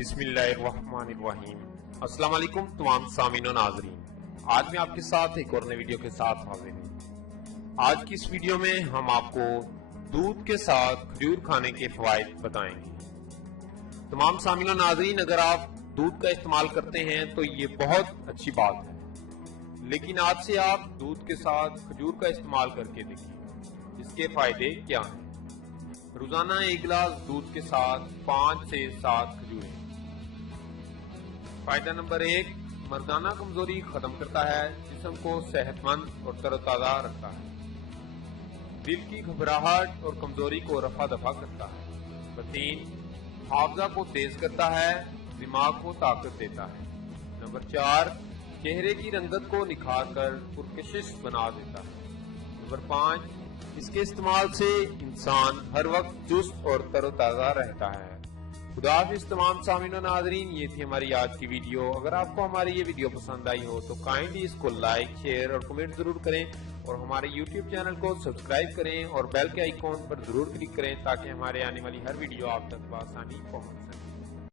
बिस्मिल्लाहिर्रहमानिर्रहीम। अस्सलाम वालेकुम तमाम सामीन और नाज़रीन। आज मैं आपके साथ एक और नई वीडियो के साथ हाजिर हूँ। आज की इस वीडियो में हम आपको दूध के साथ खजूर खाने के फवाइद बताएंगे। तमाम सामीन और नाज़रीन, अगर आप दूध का इस्तेमाल करते हैं तो ये बहुत अच्छी बात है, लेकिन आज से आप दूध के साथ खजूर का इस्तेमाल करके देखिए इसके फायदे क्या हैं। रोजाना एक गिलास दूध के साथ 5 से 7 खजूरें। फायदा नंबर 1, मर्दाना कमजोरी खत्म करता है, जिस्म को सेहतमंद और तरोताजा रखता है, दिल की घबराहट और कमजोरी को रफा दफा करता है। नंबर 3, हाफजा को तेज करता है, दिमाग को ताकत देता है। नंबर 4, चेहरे की रंगत को निखार कर पुरकशिश बना देता है। नंबर 5, इसके इस्तेमाल से इंसान हर वक्त चुस्त और तरोताजा रहता है। खुदा हाफिज़ तमाम सामीन और नाज़रीन, ये थी हमारी आज की वीडियो। अगर आपको हमारी ये वीडियो पसंद आई हो तो काइंडली इसको लाइक, शेयर और कमेंट जरूर करें, और हमारे यूट्यूब चैनल को सब्सक्राइब करें और बेल के आइकॉन पर जरूर क्लिक करें ताकि हमारे आने वाली हर वीडियो आप तक बआसानी पहुंच सके।